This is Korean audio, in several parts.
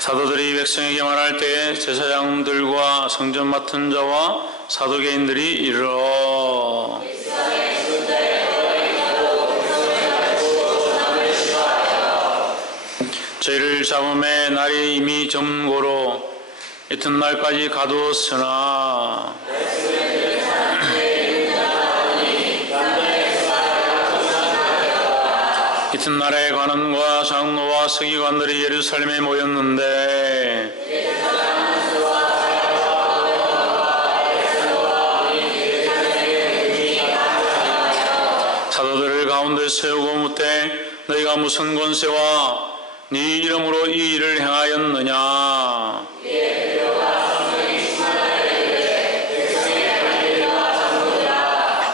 사도들이 백성에게 말할 때에 제사장들과 성전 맡은 자와 사도개인들이 이르러 저희를 잡음에 날이 이미 점고로 이튿날까지 가두었으나 이튿날에 관원과 장로와 서기관들이 예루살렘에 모였는데 사도들을 가운데 세우고 묻되 너희가 무슨 권세와 네 이름으로 이 일을 행하였느냐?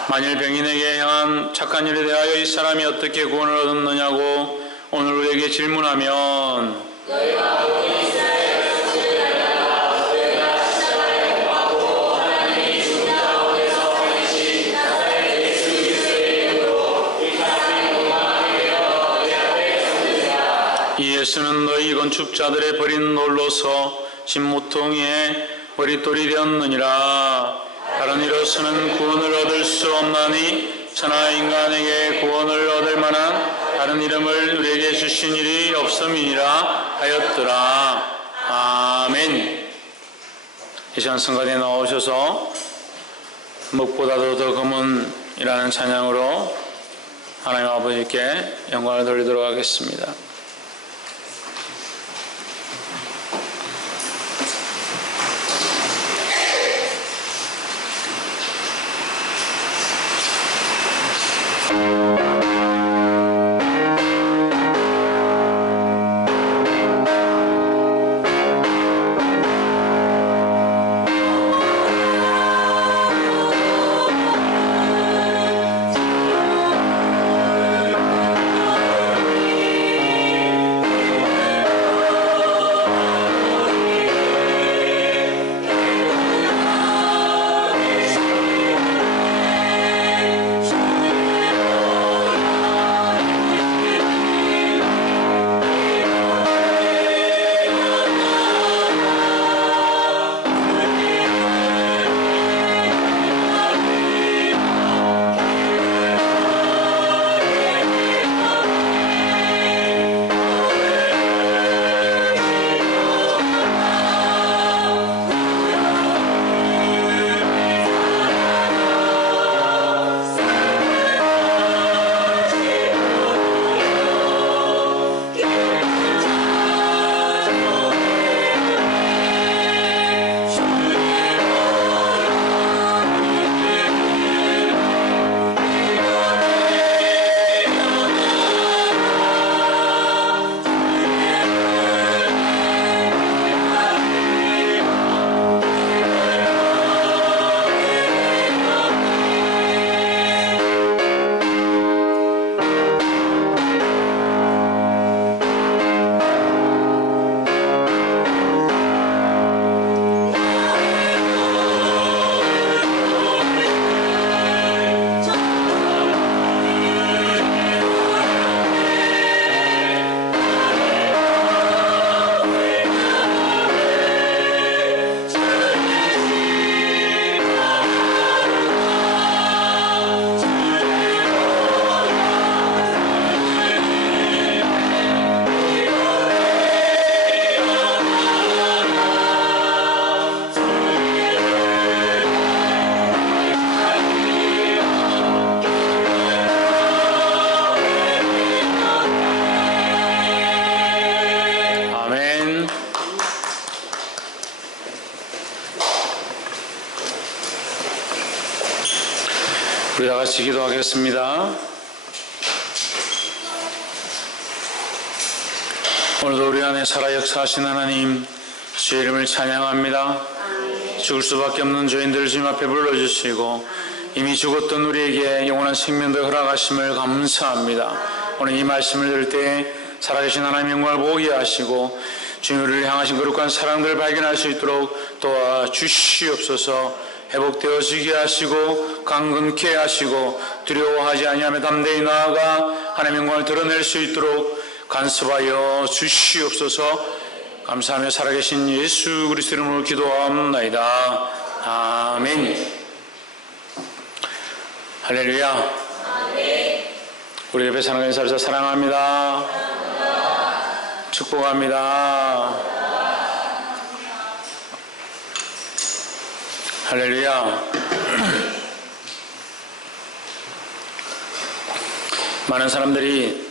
만일 병인에게 행한 착한 일에 대하여 이 사람이 어떻게 구원을 얻었느냐고 오늘 우리에게 질문하면 이 예수는 너희 건축자들의 버린 돌로서 진모퉁이에 머릿돌이 되었느니라. 다른 이로서는 구원을 얻을 수 없나니 천하 인간에게 구원을 얻을 만한 다른 이름을 우리에게 주신 일이 없음이니라 하였더라. 아멘. 이 시간 성가대에 나오셔서 무엇보다도 더 검은이라는 찬양으로 하나님 아버지께 영광을 돌리도록 하겠습니다. 우리 다 같이 기도하겠습니다. 오늘도 우리 안에 살아 역사하신 하나님, 주의 이름을 찬양합니다. 죽을 수밖에 없는 죄인들을 주님 앞에 불러주시고 이미 죽었던 우리에게 영원한 생명도 허락하심을 감사합니다. 오늘 이 말씀을 들을 때 살아계신 하나님 영광을 보게 하시고 주님 우리를 향하신 거룩한 사랑들을 발견할 수 있도록 도와주시옵소서. 회복되어지게 하시고 강건케 하시고 두려워하지 아니하며 담대히 나아가 하나님의 영광을 드러낼 수 있도록 간섭하여 주시옵소서. 감사하며 살아계신 예수 그리스도 이름으로 기도하옵나이다. 아멘. 할렐루야. 우리 옆에 사는 인사를 사랑합니다. 축복합니다. 할렐루야. 많은 사람들이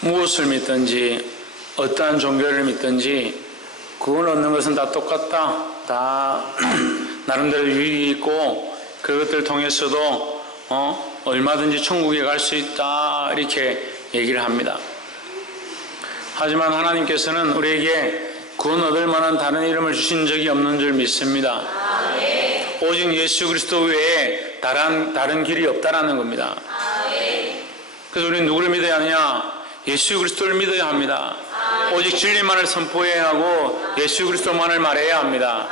무엇을 믿든지 어떠한 종교를 믿든지 그걸 얻는 것은 다 똑같다. 다 나름대로 유익이 있고 그것들을 통해서도 얼마든지 천국에 갈 수 있다 이렇게 얘기를 합니다. 하지만 하나님께서는 우리에게 구원 얻을 만한 다른 이름을 주신 적이 없는 줄 믿습니다. 오직 예수 그리스도 외에 다른 길이 없다라는 겁니다. 그래서 우리는 누구를 믿어야 하느냐? 예수 그리스도를 믿어야 합니다. 오직 진리만을 선포해야 하고 예수 그리스도만을 말해야 합니다.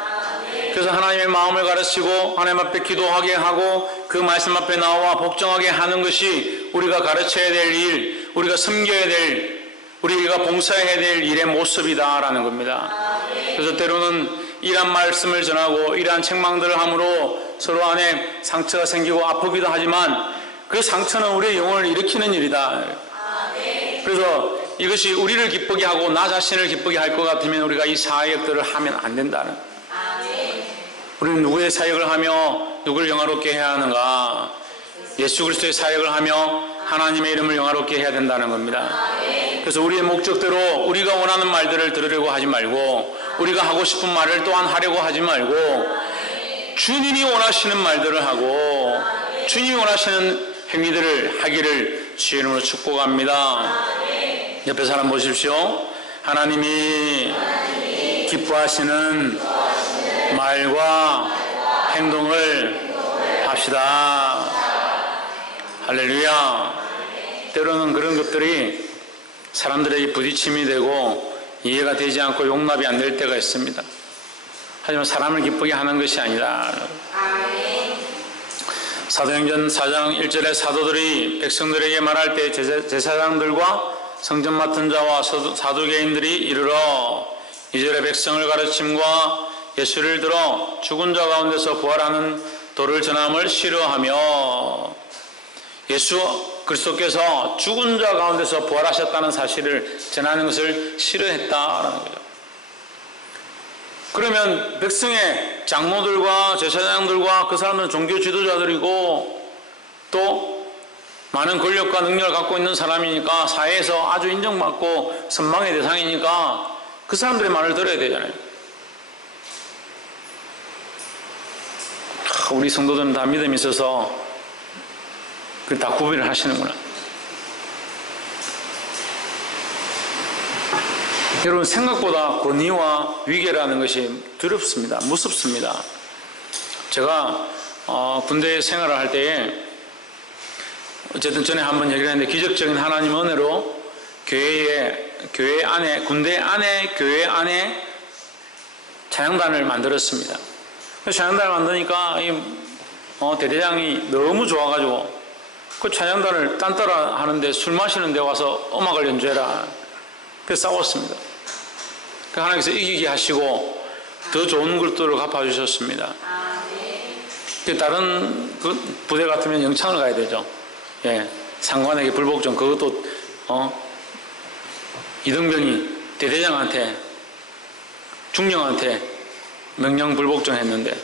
그래서 하나님의 마음을 가르치고 하나님 앞에 기도하게 하고 그 말씀 앞에 나와 복종하게 하는 것이 우리가 가르쳐야 될 일, 우리가 섬겨야 될, 우리가 봉사해야 될 일의 모습이다라는 겁니다. 그래서 때로는 이러한 말씀을 전하고 이러한 책망들을 함으로 서로 안에 상처가 생기고 아프기도 하지만 그 상처는 우리의 영혼을 일으키는 일이다. 그래서 이것이 우리를 기쁘게 하고 나 자신을 기쁘게 할 것 같으면 우리가 이 사역들을 하면 안 된다는. 우리는 누구의 사역을 하며 누구를 영화롭게 해야 하는가? 예수 그리스도의 사역을 하며 하나님의 이름을 영화롭게 해야 된다는 겁니다. 그래서 우리의 목적대로 우리가 원하는 말들을 들으려고 하지 말고 우리가 하고 싶은 말을 또한 하려고 하지 말고 주님이 원하시는 말들을 하고 주님이 원하시는 행위들을 하기를 주의 이름으로 축복합니다. 옆에 사람 보십시오. 하나님이 기뻐하시는 말과 행동을 합시다. 할렐루야. 때로는 그런 것들이 사람들에게 부딪힘이 되고 이해가 되지 않고 용납이 안 될 때가 있습니다. 하지만 사람을 기쁘게 하는 것이 아니다. 사도행전 4장 1절에 사도들이 백성들에게 말할 때 제사장들과 성전 맡은 자와 사두개인들이 이르러 2절에 백성을 가르침과 예수를 들어 죽은 자 가운데서 부활하는 도를 전함을 싫어하며 예수 그리스도께서 죽은 자 가운데서 부활하셨다는 사실을 전하는 것을 싫어했다라는 거죠. 그러면 백성의 장로들과 제사장들과 그 사람들은 종교 지도자들이고 또 많은 권력과 능력을 갖고 있는 사람이니까 사회에서 아주 인정받고 선망의 대상이니까 그 사람들의 말을 들어야 되잖아요. 우리 성도들은 다 믿음이 있어서 다 구별을 하시는구나. 여러분 생각보다 권위와 위계라는 것이 두렵습니다. 무섭습니다. 제가 군대 생활을 할 때에 어쨌든 전에 한번 얘기를 했는데 기적적인 하나님 은혜로 교회 안에 군대 안에 교회 안에 찬양단을 만들었습니다. 찬양단을 만드니까 대대장이 너무 좋아가지고 그 찬양단을 딴따라 하는데 술 마시는 데 와서 음악을 연주해라. 그래서 싸웠습니다. 그 하나님께서 이기게 하시고 더 좋은 것들을 갚아주셨습니다. 다른 그 부대 같으면 영창을 가야 되죠. 예, 상관에게 불복종 그것도 이등병이 대대장한테 중령한테 명령 불복종했는데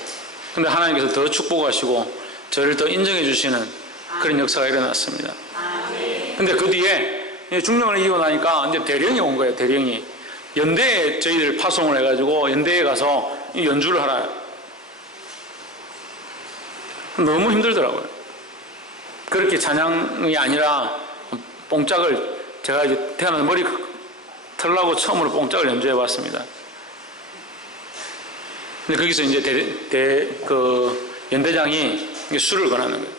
근데 하나님께서 더 축복하시고 저를 더 인정해 주시는 그런 역사가 일어났습니다. 근데 그 뒤에 중령을 이기고 나니까 이제 대령이 온 거예요. 대령이 연대에 저희들 파송을 해가지고 연대에 가서 연주를 하라. 너무 힘들더라고요. 그렇게 찬양이 아니라 뽕짝을 제가 이제 태어나서 머리 털라고 처음으로 뽕짝을 연주해 봤습니다. 근데 거기서 이제 연대장이 술을 권하는 거예요.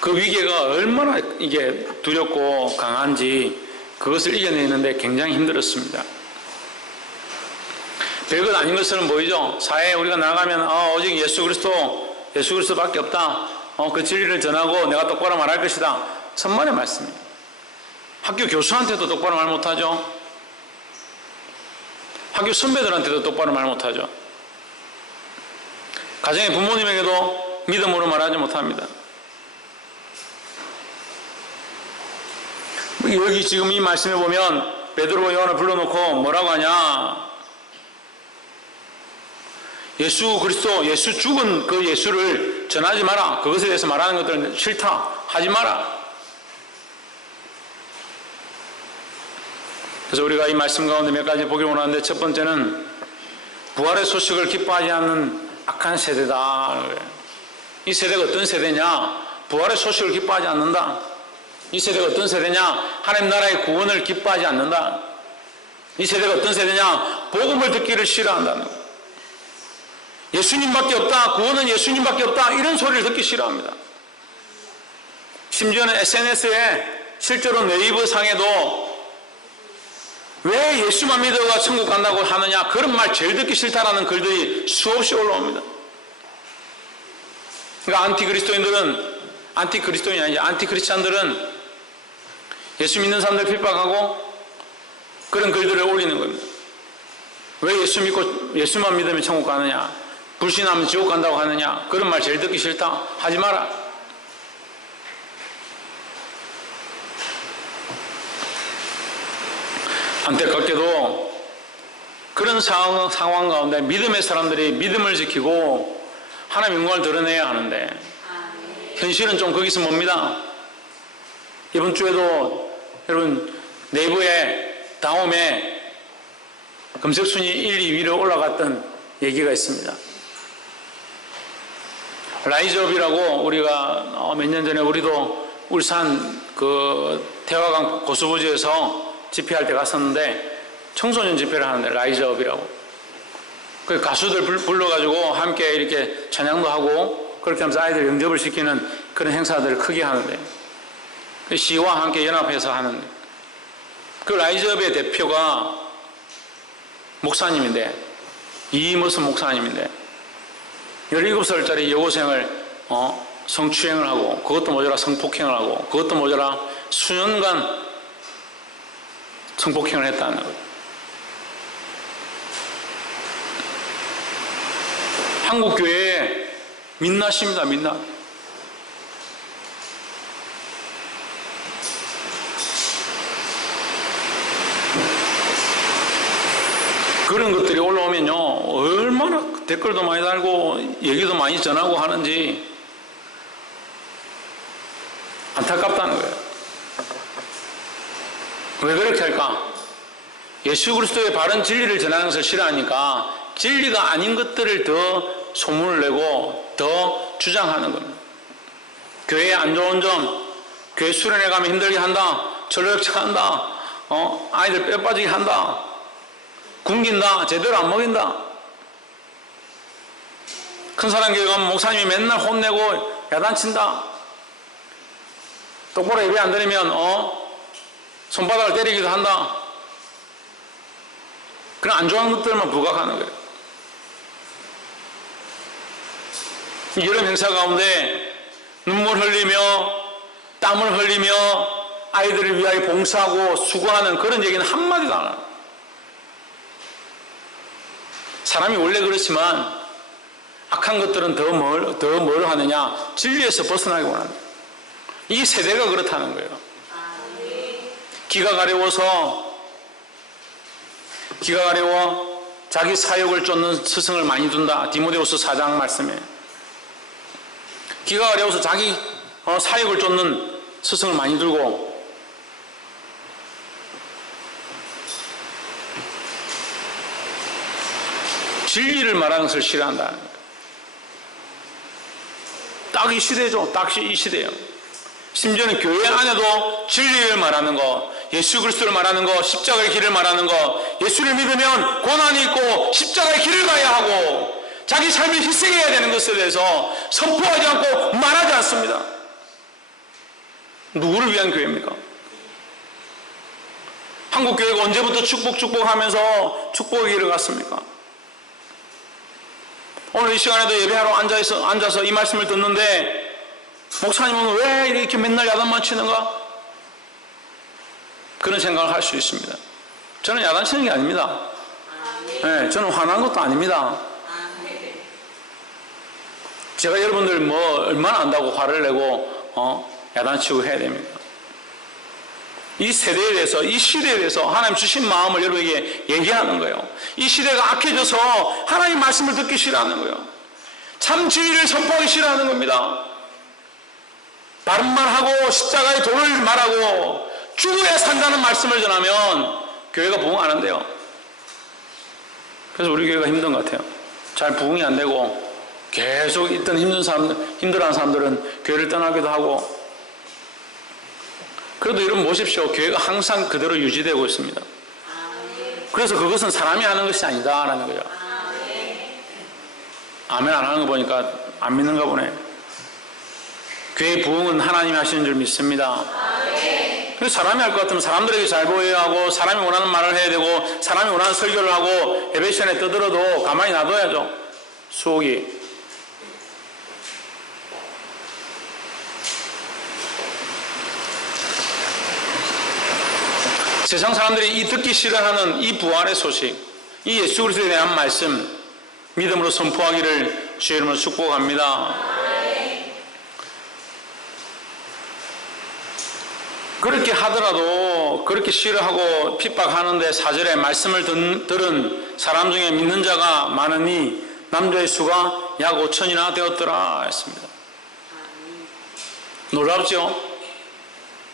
그 위계가 얼마나 이게 두렵고 강한지 그것을 이겨내는데 굉장히 힘들었습니다. 별것 아닌 것처럼 보이죠? 사회에 우리가 나가면 오직 예수 그리스도밖에 없다. 그 진리를 전하고 내가 똑바로 말할 것이다. 천만의 말씀이에요. 학교 교수한테도 똑바로 말 못하죠. 학교 선배들한테도 똑바로 말 못하죠. 가정의 부모님에게도 믿음으로 말하지 못합니다. 여기 지금 이 말씀에 보면 베드로와 요한을 불러놓고 뭐라고 하냐? 예수 그리스도, 예수 죽은 그 예수를 전하지 마라. 그것에 대해서 말하는 것들은 싫다. 하지 마라. 그래서 우리가 이 말씀 가운데 몇 가지 보기 원하는데, 첫 번째는 부활의 소식을 기뻐하지 않는 악한 세대다. 이 세대가 어떤 세대냐? 부활의 소식을 기뻐하지 않는다. 이 세대가 어떤 세대냐? 하나님 나라의 구원을 기뻐하지 않는다. 이 세대가 어떤 세대냐? 복음을 듣기를 싫어한다는 거예요. 예수님밖에 없다, 구원은 예수님밖에 없다, 이런 소리를 듣기 싫어합니다. 심지어는 SNS에, 실제로 네이버 상에도 왜 예수만 믿어가 천국 간다고 하느냐, 그런 말 제일 듣기 싫다라는 글들이 수없이 올라옵니다. 그러니까 안티크리스찬들은 예수 믿는 사람들 핍박하고 그런 글들을 올리는 겁니다. 왜 예수 믿고 예수만 믿으면 천국 가느냐, 불신하면 지옥 간다고 하느냐, 그런 말 제일 듣기 싫다, 하지 마라. 안타깝게도 그런 상황 가운데 믿음의 사람들이 믿음을 지키고 하나님의 영광을 드러내야 하는데, 현실은 좀 거기서 멉니다. 이번 주에도 여러분 네이버에 다음에 검색순위 1, 2위로 올라갔던 얘기가 있습니다. 라이즈업이라고, 우리가 몇 년 전에 우리도 울산 그 태화강 고수부지에서 집회할 때 갔었는데, 청소년 집회를 하는데 라이즈업이라고, 그 가수들 불러가지고 함께 이렇게 찬양도 하고 그렇게 하면서 아이들 영접을 시키는 그런 행사들을 크게 하는데, 그 시와 함께 연합해서 하는데, 그 라이즈업의 대표가 목사님인데, 이무슨 목사님인데 17살짜리 여고생을 성추행을 하고, 그것도 모자라 성폭행을 하고, 그것도 모자라 수년간 성폭행을 했다는 거예요. 한국교회에 민낯입니다. 민낯. 그런 것들이 올라오면요, 얼마나 댓글도 많이 달고 얘기도 많이 전하고 하는지 안타깝다는 거예요. 왜 그렇게 할까? 예수 그리스도의 바른 진리를 전하는 것을 싫어하니까 진리가 아닌 것들을 더 소문을 내고 더 주장하는 겁니다. 교회에 안 좋은 점, 교회 수련회 가면 힘들게 한다, 전력체한다, 아이들 뼈 빠지게 한다, 굶긴다, 제대로 안 먹인다. 큰 사람 교회 가면 목사님이 맨날 혼내고 야단친다, 똑바로 예배 안 드리면 손바닥을 때리기도 한다. 그런 안 좋은 것들만 부각하는 거예요. 여름 행사 가운데 눈물 흘리며 땀을 흘리며 아이들을 위하여 봉사하고 수고하는 그런 얘기는 한마디도 안 해요. 사람이 원래 그렇지만 악한 것들은 더 뭘 하느냐? 진리에서 벗어나기 원합니다. 이 세대가 그렇다는 거예요. 기가 가려워 자기 사욕을 쫓는 스승을 많이 둔다. 디모데후서 4장 말씀에. 기가 가려워서 자기 사욕을 쫓는 스승을 많이 들고, 진리를 말하는 것을 싫어한다는 거예요. 딱 이 시대죠. 딱 이 시대예요. 심지어는 교회 안에도 진리를 말하는 거, 예수 그리스도를 말하는 거, 십자가의 길을 말하는 거, 예수를 믿으면 고난이 있고 십자가의 길을 가야 하고 자기 삶을 희생해야 되는 것에 대해서 선포하지 않고 말하지 않습니다. 누구를 위한 교회입니까? 한국교회가 언제부터 축복하면서 축복의 길을 갔습니까? 오늘 이 시간에도 예배하러 앉아서 이 말씀을 듣는데, 목사님은 왜 이렇게 맨날 야단만 치는가? 그런 생각을 할 수 있습니다. 저는 야단 치는 게 아닙니다. 네, 저는 화난 것도 아닙니다. 제가 여러분들 뭐 얼마나 안다고 화를 내고 야단치고 해야 됩니다. 이 세대에 대해서, 이 시대에 대해서 하나님 주신 마음을 여러분에게 얘기하는 거예요. 이 시대가 악해져서 하나님 말씀을 듣기 싫어하는 거예요. 참 진리를 선포하기 싫어하는 겁니다. 바른 말하고 십자가의 도를 말하고 죽어야 산다는 말씀을 전하면 교회가 부흥 안 한대요. 그래서 우리 교회가 힘든 것 같아요. 잘 부흥이 안 되고 계속 있던 힘들어하는 사람들은 교회를 떠나기도 하고. 그래도 여러분 보십시오. 교회가 항상 그대로 유지되고 있습니다. 그래서 그것은 사람이 하는 것이 아니다라는 거죠. 아멘 안 하는 거 보니까 안 믿는가 보네. 교회의 부흥은 하나님이 하시는 줄 믿습니다. 그래서 사람이 할 것 같으면 사람들에게 잘 보여야 하고, 사람이 원하는 말을 해야 되고, 사람이 원하는 설교를 하고, 예배 시간에 떠들어도 가만히 놔둬야죠. 수옥이. 세상 사람들이 이 듣기 싫어하는 이 부활의 소식, 이 예수 그리스도에 대한 말씀, 믿음으로 선포하기를 주의 이름으로 축복합니다. 그렇게 하더라도 그렇게 싫어하고 핍박하는데 4절에 말씀을 들은 사람 중에 믿는 자가 많으니 남자의 수가 약 5천이나 되었더라 했습니다. 놀랍죠?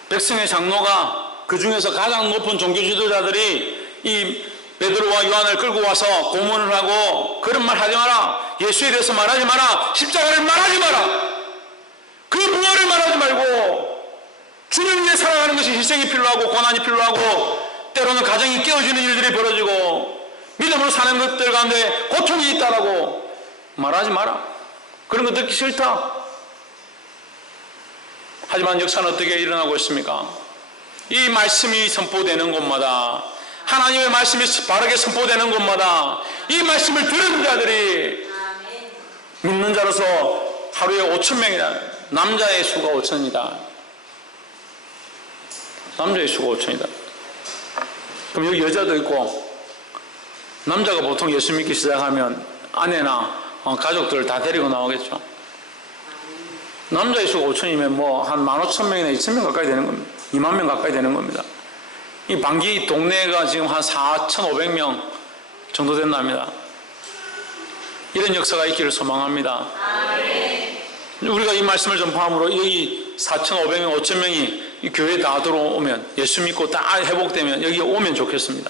백성의 장로가 그 중에서 가장 높은 종교 지도자들이 이 베드로와 요한을 끌고 와서 고문을 하고 그런 말 하지 마라. 예수에 대해서 말하지 마라. 십자가를 말하지 마라. 그 부활을 말하지 말고 주를 위해 살아가는 것이 희생이 필요하고 고난이 필요하고 때로는 가정이 깨어지는 일들이 벌어지고 믿음으로 사는 것들 가운데 고통이 있다라고 말하지 마라. 그런 거 듣기 싫다. 하지만 역사는 어떻게 일어나고 있습니까? 이 말씀이 선포되는 곳마다, 하나님의 말씀이 바르게 선포되는 곳마다 이 말씀을 들은 자들이 믿는 자로서 하루에 5,000명이다. 남자의 수가 5,000이다. 남자의 수가 5,000이다. 그럼 여기 여자도 있고, 남자가 보통 예수 믿기 시작하면 아내나 가족들을 다 데리고 나오겠죠. 남자의 수가 5,000이면 뭐 한 15,000명이나 2,000명 가까이 되는 겁니다. 2만 명 가까이 되는 겁니다. 이 방기 동네가 지금 한 4,500명 정도 된답니다. 이런 역사가 있기를 소망합니다. 우리가 이 말씀을 전파함으로 여기 4,500명, 5,000명이 이 교회에 다 들어오면, 예수 믿고 다 회복되면 여기 오면 좋겠습니다.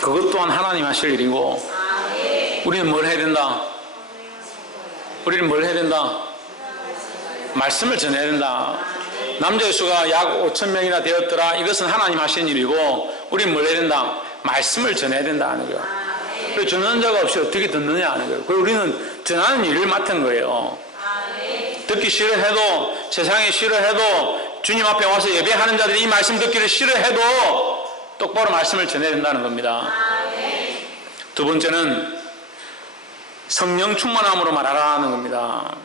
그것 또한 하나님 하실 일이고, 우리는 뭘 해야 된다? 우리는 뭘 해야 된다? 말씀을 전해야 된다. 남자의 수가 약 5,000명이나 되었더라. 이것은 하나님 하신 일이고, 우리는 뭘 해야 된다? 말씀을 전해야 된다 하는 거예요. 그래서 전하는 자가 없이 어떻게 듣느냐 하는 거예요. 그리고 우리는 전하는 일을 맡은 거예요. 듣기 싫어해도, 세상이 싫어해도, 주님 앞에 와서 예배하는 자들이 이 말씀 듣기를 싫어해도 똑바로 말씀을 전해야 된다는 겁니다. 두 번째는 성령 충만함으로 말하라는 겁니다.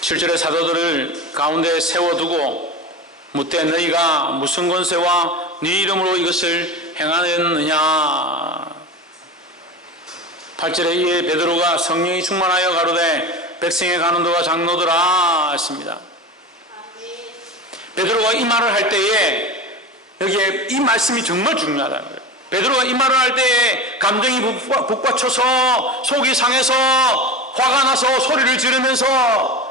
7절의 사도들을 가운데 세워두고 묻되 너희가 무슨 권세와 네 이름으로 이것을 행하였느냐. 8절에 이에 베드로가 성령이 충만하여 가로되 백성의 간원도가 장로들아 했습니다. 베드로가 이 말을 할 때에 여기에 이 말씀이 정말 중요하다는 거예요. 베드로가 이 말을 할 때에 감정이 북받쳐서 속이 상해서 화가 나서 소리를 지르면서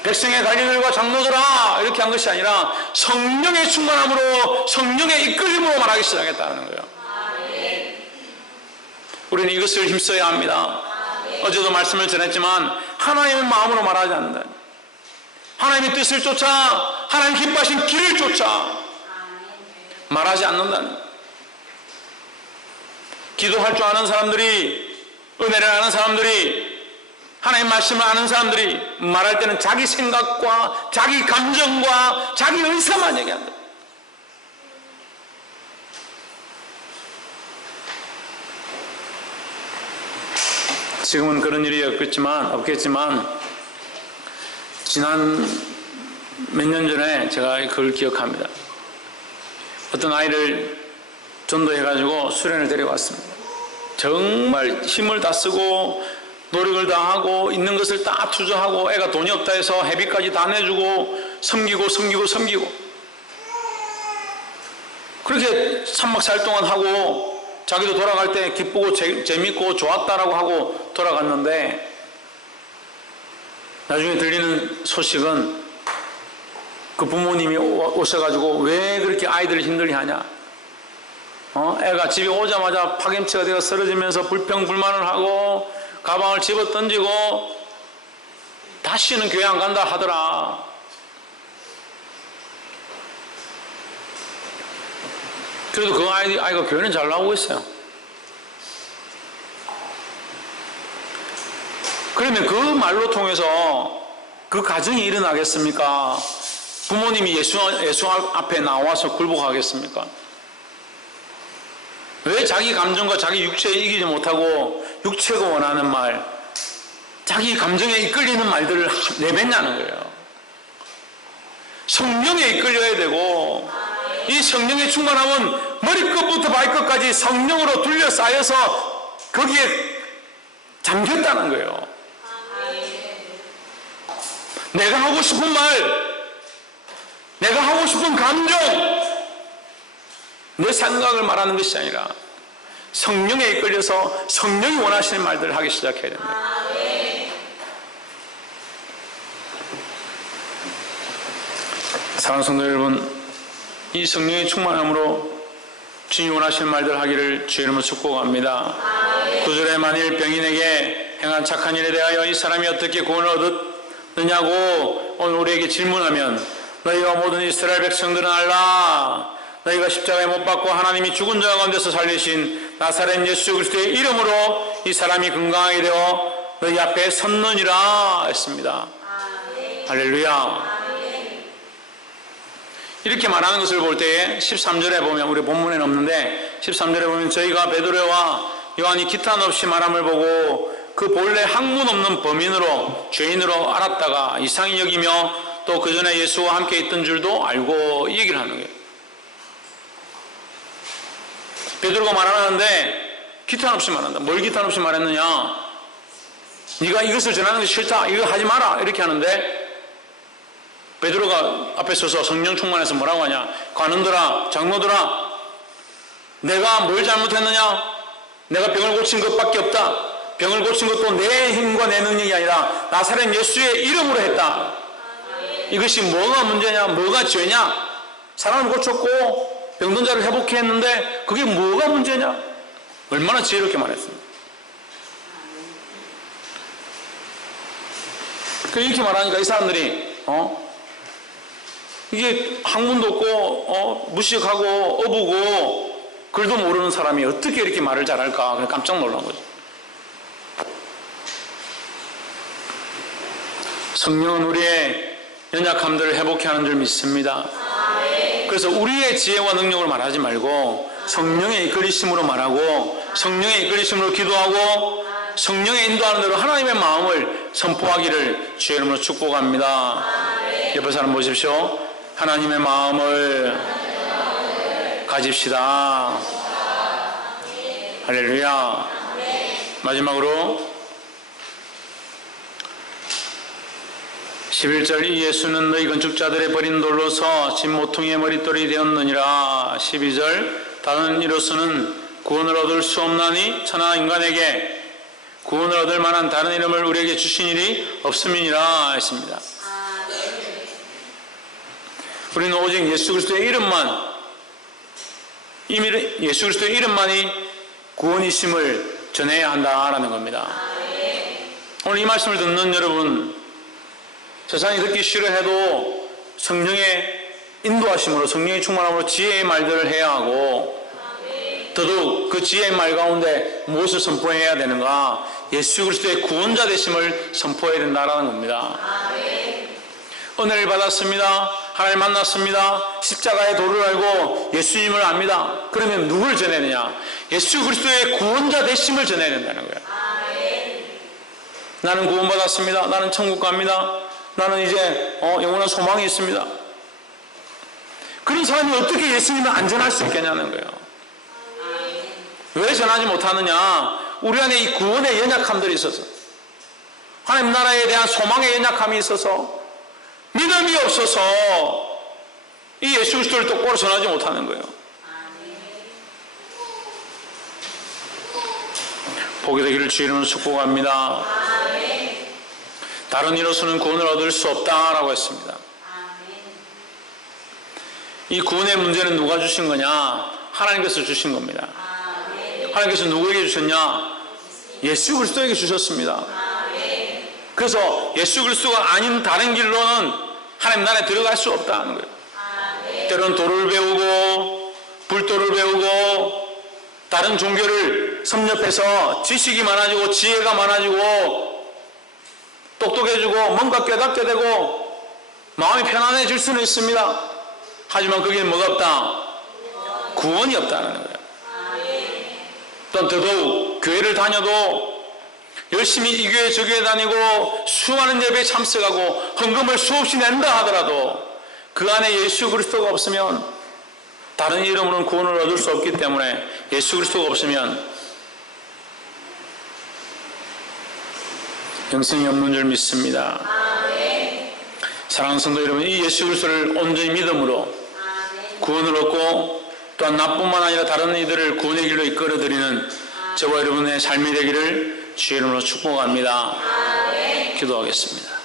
백성의 관리들과 장로들아 이렇게 한 것이 아니라 성령의 충만함으로, 성령의 이끌림으로 말하기 시작했다는 거예요. 우리는 이것을 힘써야 합니다. 어제도 말씀을 전했지만 하나님의 마음으로 말하지 않는다. 하나님의 뜻을 쫓아, 하나님 기뻐하신 길을 쫓아 말하지 않는다는 거예요. 기도할 줄 아는 사람들이, 은혜를 아는 사람들이, 하나님 말씀을 아는 사람들이 말할 때는 자기 생각과 자기 감정과 자기 의사만 얘기한다. 지금은 그런 일이 없겠지만 지난 몇 년 전에 제가 그걸 기억합니다. 어떤 아이를 전도해가지고 수련을 데려왔습니다. 정말 힘을 다 쓰고 노력을 다 하고 있는 것을 다 투자하고 애가 돈이 없다 해서 회비까지 다 내주고 섬기고 그렇게 3박 4일 동안 하고 자기도 돌아갈 때 기쁘고 재밌고 좋았다라고 하고 돌아갔는데 나중에 들리는 소식은 그 부모님이 오셔가지고 왜 그렇게 아이들을 힘들게 하냐? 애가 집에 오자마자 파김치가 되어 쓰러지면서 불평불만을 하고 가방을 집어 던지고 다시는 교회 안 간다 하더라. 그래도 그 아이가 교회는 잘 나오고 있어요. 그러면 그 말로 통해서 그 가정이 일어나겠습니까? 부모님이 예수 앞에 나와서 굴복하겠습니까? 왜 자기 감정과 자기 육체에 이기지 못하고 육체가 원하는 말, 자기 감정에 이끌리는 말들을 내뱉냐는 거예요. 성령에 이끌려야 되고 이 성령에 충만하면 머리끝부터 발끝까지 성령으로 둘러싸여서 거기에 잠겼다는 거예요. 내가 하고 싶은 말, 내가 하고 싶은 감정, 내 생각을 말하는 것이 아니라 성령에 이끌려서 성령이 원하시는 말들을 하기 시작해야 됩니다. 사랑하는 성도 여러분, 이 성령의 충만함으로 주님이 원하시는 말들 하기를 주의 이름으로 축복합니다. 9절에 만일 병인에게 행한 착한 일에 대하여 이 사람이 어떻게 구원을 얻었느냐고 오늘 우리에게 질문하면 너희와 모든 이스라엘 백성들은 알라. 너희가 십자가에 못 박고 하나님이 죽은 자 가운데서 살리신 나사렛 예수 그리스도의 이름으로 이 사람이 건강하게 되어 너희 앞에 섰느니라 했습니다. 할렐루야. 이렇게 말하는 것을 볼 때에 13절에 보면, 우리 본문에는 없는데 13절에 보면 저희가 베드로와 요한이 기탄 없이 말함을 보고 그 본래 학문 없는 범인으로 죄인으로 알았다가 이상히 여기며 또 그 전에 예수와 함께 있던 줄도 알고 이 얘기를 하는 거예요. 베드로가 말하는데 기탄 없이 말한다. 뭘 기탄 없이 말했느냐? 네가 이것을 전하는 것이 싫다. 이거 하지 마라. 이렇게 하는데 베드로가 앞에 서서 성령 충만해서 뭐라고 하냐? 관원들아, 장로들아, 내가 뭘 잘못했느냐? 내가 병을 고친 것밖에 없다. 병을 고친 것도 내 힘과 내 능력이 아니라 나사렛 예수의 이름으로 했다. 이것이 뭐가 문제냐? 뭐가 죄냐? 사람을 고쳤고 병든 자를 회복해 했는데 그게 뭐가 문제냐? 얼마나 지혜롭게 말했습니다. 이렇게 말하니까 이 사람들이 이게 학문도 없고 무식하고 어부고 글도 모르는 사람이 어떻게 이렇게 말을 잘할까? 그냥 깜짝 놀란 거죠. 성령은 우리의 연약함들을 회복해 하는 줄 믿습니다. 그래서 우리의 지혜와 능력을 말하지 말고 성령의 이끌리심으로 말하고 성령의 이끌리심으로 기도하고 성령의 인도하는 대로 하나님의 마음을 선포하기를 주의 이름으로 축복합니다. 옆에 사람 보십시오. 하나님의 마음을 가집시다. 할렐루야. 마지막으로 11절 이 예수는 너희 건축자들의 버린 돌로서 집 모퉁이의 머릿돌이 되었느니라. 12절 다른 이로서는 구원을 얻을 수 없나니 천하 인간에게 구원을 얻을 만한 다른 이름을 우리에게 주신 일이 없음이니라 했습니다. 우리는 오직 예수 그리스도의 이름만, 예수 그리스도의 이름만이 구원이심을 전해야 한다라는 겁니다. 오늘 이 말씀을 듣는 여러분, 세상이 듣기 싫어해도 성령의 인도하심으로 성령의 충만함으로 지혜의 말들을 해야 하고 더더욱 그 지혜의 말 가운데 무엇을 선포해야 되는가? 예수 그리스도의 구원자 되심을 선포해야 된다는 겁니다. 은혜를 받았습니다. 하나님 만났습니다. 십자가의 도를 알고 예수님을 압니다. 그러면 누굴 전해야 되냐? 예수 그리스도의 구원자 되심을 전해야 된다는 거예요. 나는 구원받았습니다. 나는 천국 갑니다. 나는 이제 영원한 소망이 있습니다. 그런 사람이 어떻게 예수님을 안전할 수 있겠냐는 거예요. 왜 전하지 못하느냐? 우리 안에 이 구원의 연약함들이 있어서, 하나님 나라에 대한 소망의 연약함이 있어서, 믿음이 없어서 이 예수 그리스도를 똑바로 전하지 못하는 거예요. 복이 되기를 주 이름으로 축복합니다. 다른 이로서는 구원을 얻을 수 없다라고 했습니다. 이 구원의 문제는 누가 주신 거냐? 하나님께서 주신 겁니다. 하나님께서 누구에게 주셨냐? 예수 그리스도에게 주셨습니다. 그래서 예수 그리스도가 아닌 다른 길로는 하나님 나라에 들어갈 수 없다는 거예요. 때로는 도를 배우고 불도를 배우고 다른 종교를 섭렵해서 지식이 많아지고 지혜가 많아지고 똑똑해지고 뭔가 깨닫게 되고 마음이 편안해질 수는 있습니다. 하지만 거기는 뭐가 없다? 구원이 없다는 거예요. 또 더더욱 교회를 다녀도 열심히 이 교회 저 교회 다니고 수많은 예배에 참석하고 헌금을 수없이 낸다 하더라도 그 안에 예수 그리스도가 없으면 다른 이름으로는 구원을 얻을 수 없기 때문에 예수 그리스도가 없으면 영생이 없는 줄 믿습니다. 사랑하는 성도 여러분, 이 예수 그리스도를 온전히 믿음으로 구원을 얻고 또한 나뿐만 아니라 다른 이들을 구원의 길로 이끌어드리는 저와 여러분의 삶이 되기를 주의 이름으로 축복합니다. 기도하겠습니다.